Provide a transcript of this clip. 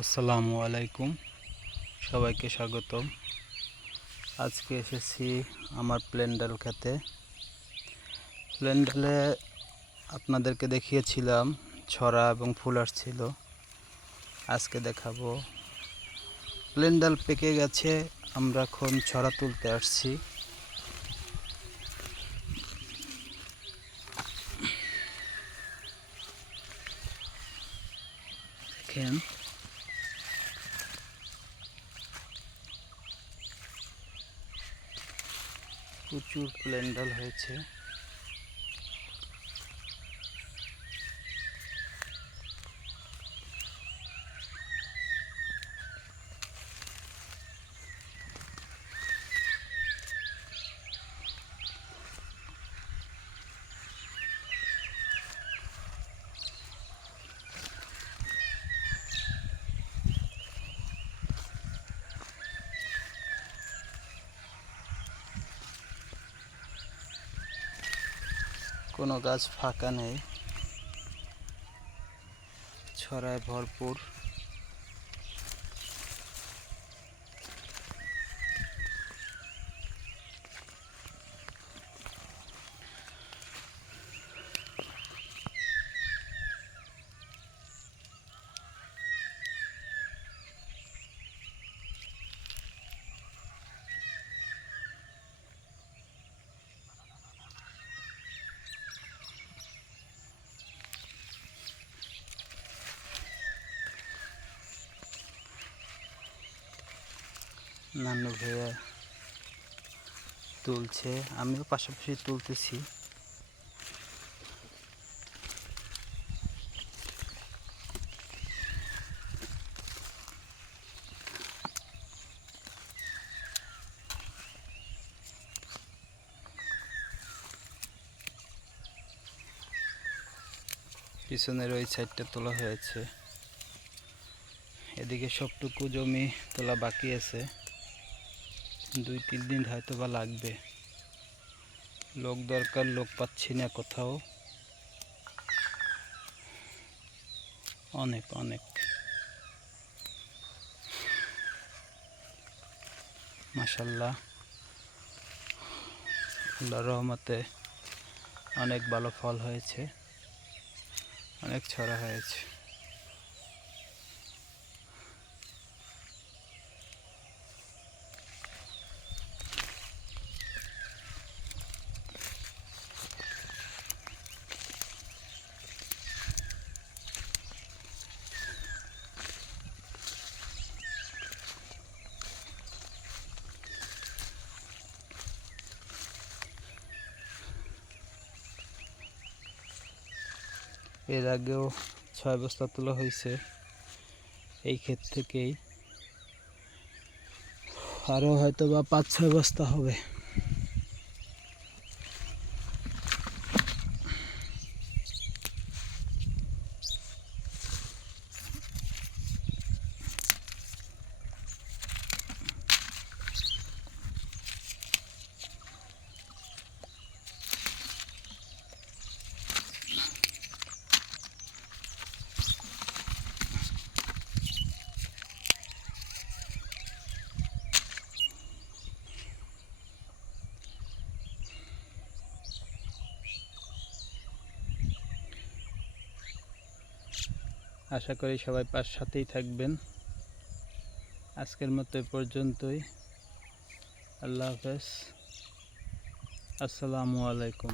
আসসালামু আলাইকুম। সবাইকে স্বাগতম। আজকে এসেছি আমার প্লেন্ডাল খেতে। প্লেন্ডালে আপনাদেরকে দেখিয়েছিলাম, ছড়া এবং ফুল আসছিল আজকে দেখাবো। প্লেন্ডাল পেকে গেছে, আমরা এখন ছড়া তুলতে আসছি। দেখেন। প্রচুর প্যান্ডেল হয়েছে। কোনো গাছ ফাঁকা নেই। ছড়ায় ভরপুর। নানু ভাইয়া তুলছে, আমিও পাশাপাশি তুলতেছি। পিছনের ওই সাইডটা তোলা হয়েছে। এদিকে সবটুকু জমি তোলা বাকি আছে। দুই, তিন দিন হয়তো বা লাগবে। লোক দরকার, লোক পাচ্ছি না কোথাও। অনেক অনেক। মাসাল্লাহ আল্লাহ রহমতে অনেক ভালো ফল হয়েছে, অনেক ছড়া হয়েছে। এর আগেও ছয় বস্তা তোলা হয়েছে এই ক্ষেত থেকেই। আরও হয়তো বা পাঁচ ছয় বস্তা হবে। আশা করি সবাই পাশ সাথেই থাকবেন। আজকের মতো এ পর্যন্তই। আল্লাহ হাফেজ। আসসালামু আলাইকুম।